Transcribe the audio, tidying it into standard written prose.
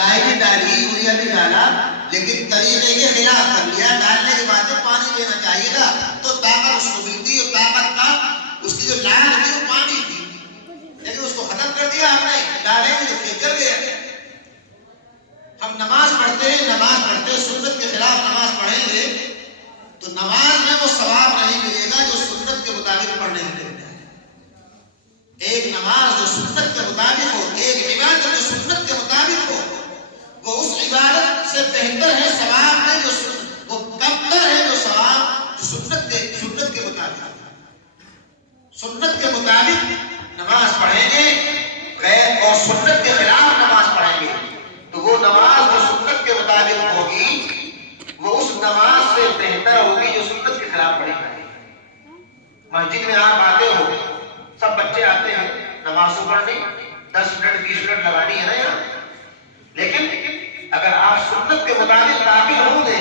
گائے بھی ڈالی یوریا بھی ڈالا لیکن طریقے کے خلاف کر لیا. ڈالنے کے بعد پانی دینا چاہیے تھا تو طاقت اس کو ملتی اور طاقت کا اس کی جو لائن تھی وہ پانی تھی لیکن اس کو ختم کر دیا ہم نے. ڈالیں گے تو کھیت جل گیا. ہم نماز پڑھتے ہیں سنت کے خلاف نماز پڑھیں گے تو نماز میں وہ ثواب نہیں ملے گا جو سنت کے مطابق پڑھنے میں ملتا ہے. ایک نماز جو سنت کے مطابق ہو, ایک عبادت جو سنت کے مطابق ہو, وہ اس عبادت سے بہتر ہے ثواب میں جو وہ کمتر ہے جو ثواب جو سنت کے مطابق. سنت کے مطابق نماز پڑھیں گے غیر اور سنت کے خلاف نماز پڑھیں گے تو وہ نماز جو سنت کے مطابق ہوگی وہ اس نماز سے بہتر ہوگی جو سنت کے خلاف پڑھی جائے. مسجد میں آپ آتے ہو, سب بچے آتے ہیں نماز پڑھنے, 10 منٹ 20 منٹ لگانی ہے نا یہاں, لیکن اگر آپ سنت کے مطابق داخل ہوں گے